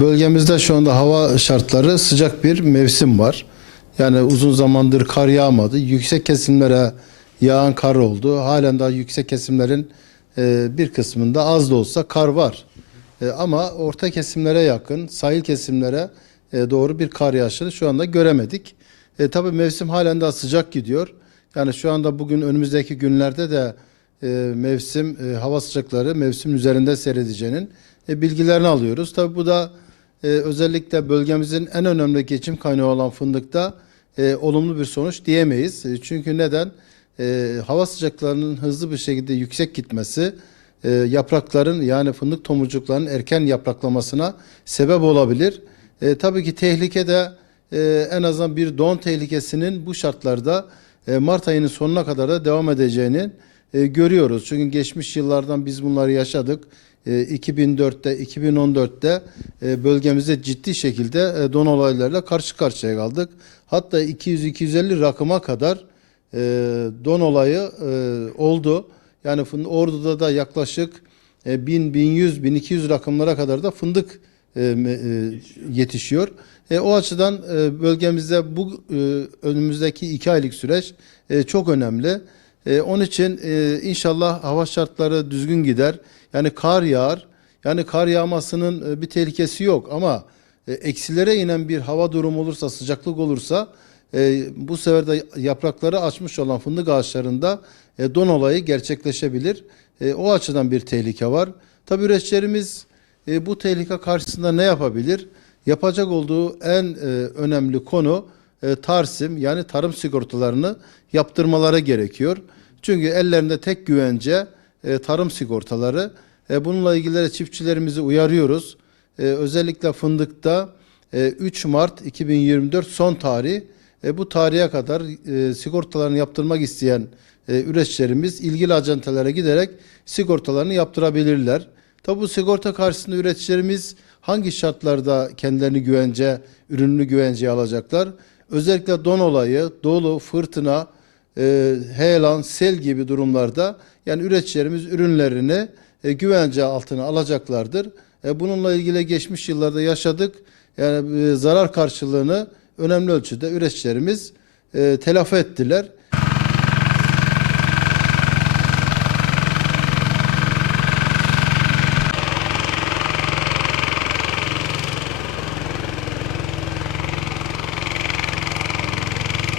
Bölgemizde şu anda hava şartları sıcak bir mevsim var. Yani uzun zamandır kar yağmadı. Yüksek kesimlere yağan kar oldu. Halen daha yüksek kesimlerin e, bir kısmında az da olsa kar var. E, Ama orta kesimlere yakın, sahil kesimlere e, doğru bir kar yağışını şu anda göremedik. E, tabii mevsim halen daha sıcak gidiyor. Yani şu anda bugün önümüzdeki günlerde de e, mevsim e, hava sıcakları mevsim üzerinde seyredeceğinin e, bilgilerini alıyoruz. Tabii bu da e, özellikle bölgemizin en önemli geçim kaynağı olan fındıkta e, olumlu bir sonuç diyemeyiz. E, çünkü neden? E, hava sıcaklarının hızlı bir şekilde yüksek gitmesi e, yaprakların yani fındık tomurcuklarının erken yapraklamasına sebep olabilir. E, tabii ki tehlike de e, en azından bir don tehlikesinin bu şartlarda e, Mart ayının sonuna kadar da devam edeceğini e, görüyoruz. Çünkü geçmiş yıllardan biz bunları yaşadık. E, 2004'te, 2014'te e, bölgemizde ciddi şekilde e, don olaylarıyla karşı karşıya kaldık. Hatta 200-250 rakıma kadar e, don olayı e, oldu. Yani Ordu'da da yaklaşık e, 1000, 1100, 1200 rakımlara kadar da fındık yetişiyor. E, o açıdan e, bölgemizde bu e, önümüzdeki iki aylık süreç e, çok önemli. E, onun için e, inşallah hava şartları düzgün gider. Yani kar yağar. Yani kar yağmasının e, bir tehlikesi yok ama e, eksilere inen bir hava durumu olursa, sıcaklık olursa e, bu sefer de yaprakları açmış olan fındık ağaçlarında e, don olayı gerçekleşebilir. E, o açıdan bir tehlike var. Tabii üreticilerimiz e, bu tehlike karşısında ne yapabilir? Yapacak olduğu en e, önemli konu e, tarsim yani tarım sigortalarını yaptırmaları gerekiyor. Çünkü ellerinde tek güvence e, tarım sigortaları. E, bununla ilgili çiftçilerimizi uyarıyoruz. Özellikle fındıkta e, 3 Mart 2024 son tarih. Bu tarihe kadar sigortalarını yaptırmak isteyen üreticilerimiz ilgili acentelere giderek sigortalarını yaptırabilirler. Tabi bu sigorta karşısında üreticilerimiz hangi şartlarda kendilerini güvence, ürününü güvenceye alacaklar? Özellikle don olayı, dolu, fırtına, e, heyelan, sel gibi durumlarda yani üreticilerimiz ürünlerini e, güvence altına alacaklardır. E, bununla ilgili geçmiş yıllarda yaşadık. Yani e, zarar karşılığını önemli ölçüde üreticilerimiz e, telafi ettiler.